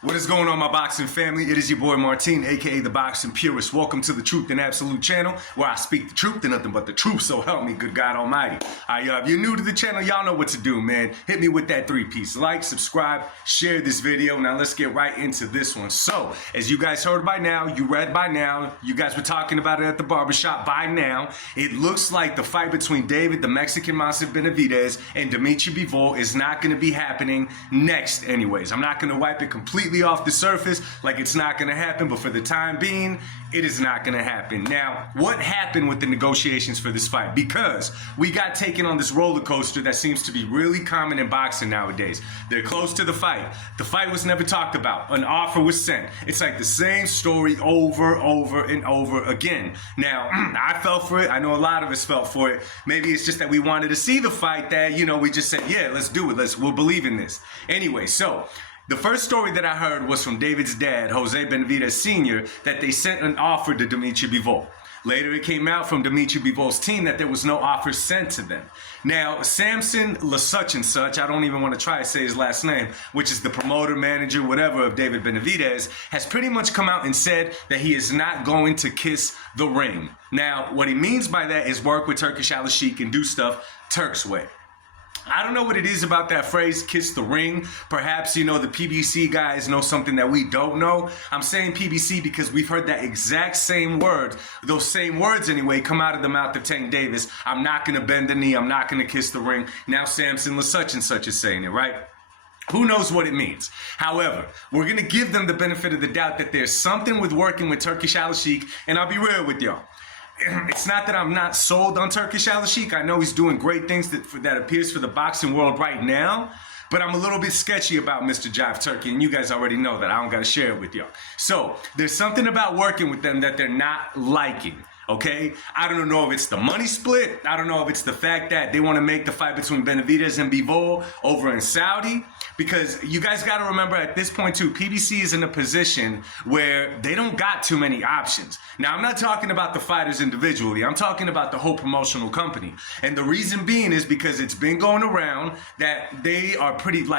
What is going on, my boxing family? It is your boy Martin, aka the Boxing Purist. Welcome to the Truth and Absolute channel, where I speak the truth and nothing but the truth, so help me good God Almighty. If you're new to the channel, y'all know what to do, man. Hit me with that three-piece. Like, subscribe, share this video. Now let's get right into this one. So, as you guys heard by now, you read by now, you guys were talking about it at the barbershop by now, it looks like the fight between David, the Mexican Monster Benavidez, and Dimitri Bivol is not going to be happening next anyways. I'm not going to wipe it completely off the surface like it's not going to happen, but for the time being, it is not going to happen. Now, what happened with the negotiations for this fight? Because we got taken on this roller coaster that seems to be really common in boxing nowadays. They're close to the fight. The fight was never talked about. An offer was sent. It's like the same story over and over again. Now, I fell for it. I know a lot of us felt for it. Maybe it's just that we wanted to see the fight that, we just said, yeah, let's do it. We'll believe in this. Anyway, so the first story that I heard was from David's dad, Jose Benavidez Sr., that they sent an offer to Dimitri Bivol. Later, it came out from Dimitri Bivol's team that there was no offer sent to them. Now, Samson such and such, I don't even want to try to say his last name, which is the promoter, manager, whatever of David Benavidez, has pretty much come out and said that he is not going to kiss the ring. Now, what he means by that is work with Turkish Al Sheikh and do stuff Turk's way. I don't know what it is about that phrase, kiss the ring. Perhaps, the PBC guys know something that we don't know. I'm saying PBC because we've heard that exact same word, those same words anyway, come out of the mouth of Tank Davis. I'm not going to bend the knee. I'm not going to kiss the ring. Now Samson such and such is saying it, right? Who knows what it means? However, we're going to give them the benefit of the doubt that there's something with working with Turkish Al Sheikh, and I'll be real with y'all. It's not that I'm not sold on Turkish Al Sheikh. I know he's doing great things that appears for the boxing world right now, but I'm a little bit sketchy about Mr. Jive Turkey, and you guys already know that. I don't got to share it with y'all. So there's something about working with them that they're not liking. Okay, I don't know if it's the money split. I don't know if it's the fact that they want to make the fight between Benavidez and Bivol over in Saudi. Because you guys got to remember at this point too, PBC is in a position where they don't got too many options. Now, I'm not talking about the fighters individually. I'm talking about the whole promotional company. And the reason being is because it's been going around that they are pretty, if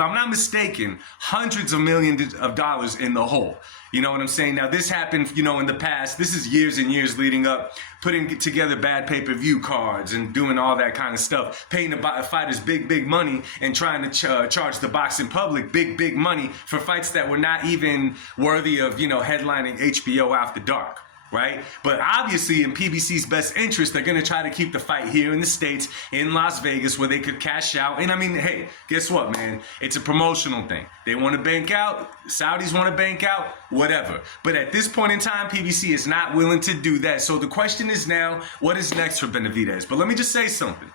I'm not mistaken, hundreds of millions of dollars in the hole. You know what I'm saying? Now, this happened, in the past. This is years and years leading up, putting together bad pay-per-view cards and doing all that kind of stuff, paying the fighters big money and trying to charge the boxing public big money for fights that were not even worthy of, headlining HBO After Dark. Right? But obviously in PBC's best interest, they're going to try to keep the fight here in the States, in Las Vegas, where they could cash out. And I mean, hey, guess what, man? It's a promotional thing. They want to bank out. Saudis want to bank out, whatever. But at this point in time, PBC is not willing to do that. So the question is now, what is next for Benavidez? But let me just say something.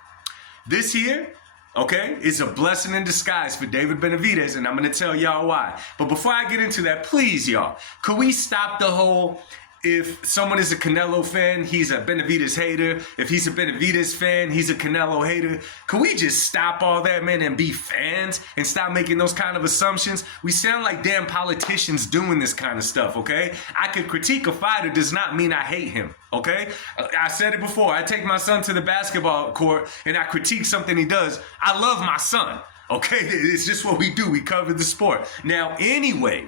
This here, okay, is a blessing in disguise for David Benavidez, and I'm going to tell y'all why. But before I get into that, please, y'all, could we stop the whole... If someone is a Canelo fan, he's a Benavidez hater. If he's a Benavidez fan, he's a Canelo hater. Can we just stop all that, man, and be fans and stop making those kind of assumptions? We sound like damn politicians doing this kind of stuff, okay? I could critique a fighter does not mean I hate him, okay? I said it before. I take my son to the basketball court and I critique something he does. I love my son, okay? It's just what we do. We cover the sport. Now, anyway,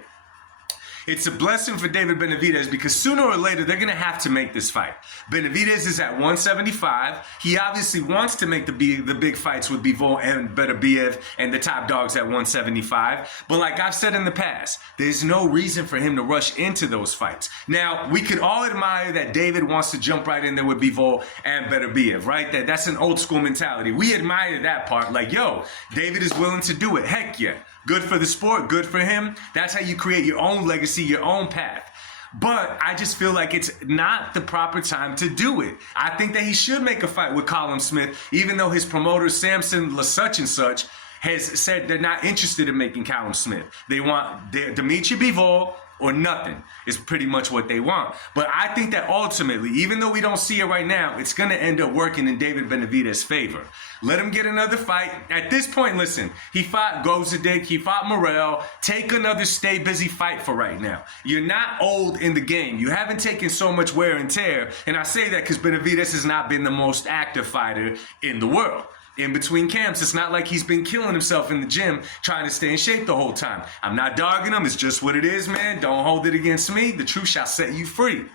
it's a blessing for David Benavidez because sooner or later, they're going to have to make this fight. Benavidez is at 175. He obviously wants to make the big fights with Bivol and Benavidez and the top dogs at 175. But like I've said in the past, there's no reason for him to rush into those fights. Now, we could all admire that David wants to jump right in there with Bivol and Benavidez, right? That's an old school mentality. We admire that part. Like, yo, David is willing to do it. Heck yeah. Good for the sport, good for him. That's how you create your own legacy, your own path. But I just feel like it's not the proper time to do it. I think that he should make a fight with Colin Smith, even though his promoter, Samson such and such, has said they're not interested in making Callum Smith. They want Dimitri Bivol or nothing is pretty much what they want. But I think that ultimately, even though we don't see it right now, it's going to end up working in David Benavidez's favor. Let him get another fight. At this point, listen, he fought Gozadik, he fought Morrell. Take another stay busy fight for right now. You're not old in the game. You haven't taken so much wear and tear. And I say that because Benavidez has not been the most active fighter in the world. in between camps. It's not like he's been killing himself in the gym trying to stay in shape the whole time. I'm not dogging him. It's just what it is, man. Don't hold it against me. The truth shall set you free.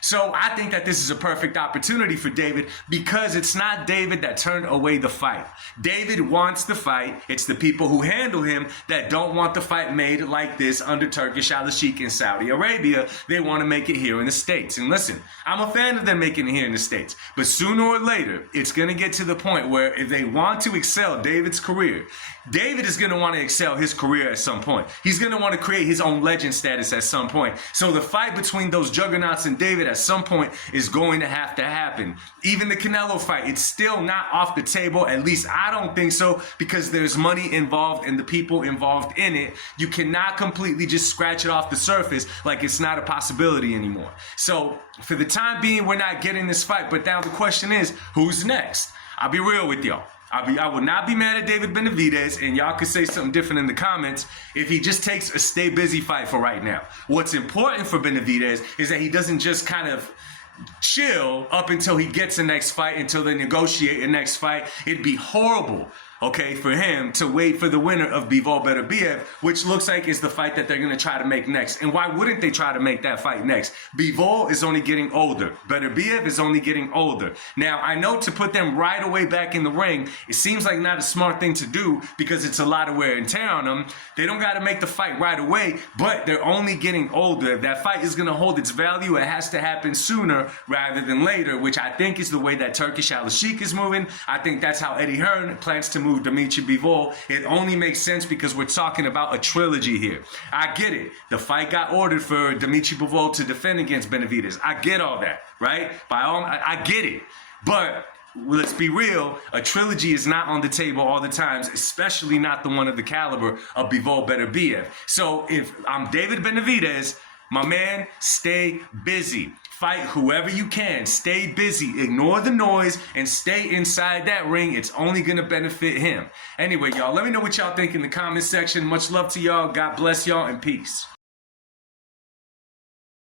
So I think that this is a perfect opportunity for David because it's not David that turned away the fight. David wants the fight. It's the people who handle him that don't want the fight made like this under Turkish Al-Sheikh in Saudi Arabia. They want to make it here in the States. And listen, I'm a fan of them making it here in the States. But sooner or later, it's going to get to the point where if they want to excel David's career, David is going to want to excel his career at some point. He's going to want to create his own legend status at some point. So the fight between those juggernauts and David at some point is going to happen. Even the Canelo fight, it's still not off the table. At least I don't think so, because there's money involved and the people involved in it. You cannot completely just scratch it off the surface like it's not a possibility anymore. So for the time being, we're not getting this fight. But now the question is, who's next? I'll be real with y'all. I will not be mad at David Benavidez, and y'all could say something different in the comments if he just takes a stay busy fight for right now. What's important for Benavidez is that he doesn't just kind of chill up until he gets the next fight, until they negotiate a next fight. It'd be horrible, okay, for him to wait for the winner of Bivol Benavidez, which looks like is the fight that they're going to try to make next. And why wouldn't they try to make that fight next? Bivol is only getting older. Benavidez is only getting older. Now, I know to put them right away back in the ring, it seems like not a smart thing to do because it's a lot of wear and tear on them. They don't got to make the fight right away, but they're only getting older. If that fight is going to hold its value, it has to happen sooner rather than later, which I think is the way that Turkish Al-Sheikh is moving. I think that's how Eddie Hearn plans to move Dimitri Bivol. It only makes sense because we're talking about a trilogy here. I get it. The fight got ordered for Dimitri Bivol to defend against Benavidez. I get all that, right? I get it. But let's be real, a trilogy is not on the table all the times, especially not the one of the caliber of Bivol Benavidez. So if I'm David Benavidez, my man, stay busy. Fight whoever you can. Stay busy. Ignore the noise and stay inside that ring. It's only going to benefit him. Anyway, y'all, let me know what y'all think in the comment section. Much love to y'all. God bless y'all and peace.